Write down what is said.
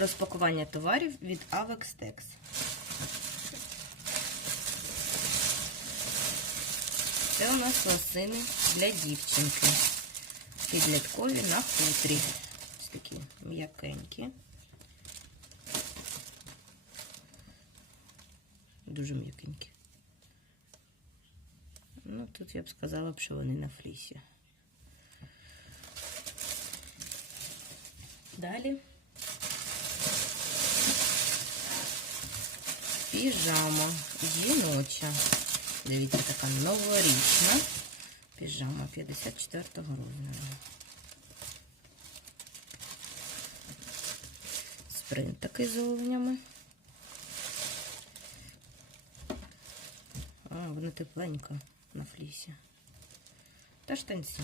Розпакування товарів від Avextex. Це у нас лосини для дівчинки. Підліткові на хутрі. Ось такі м'якенькі. Дуже м'якенькі. Ну, тут я б сказала, що вони на флісі. Далі. Піжама жіноча. Дивіться, така новорічна. Піжама 54 розміру. Спринт такий з оленями. А, вона тепленька на флісі. Та штанці.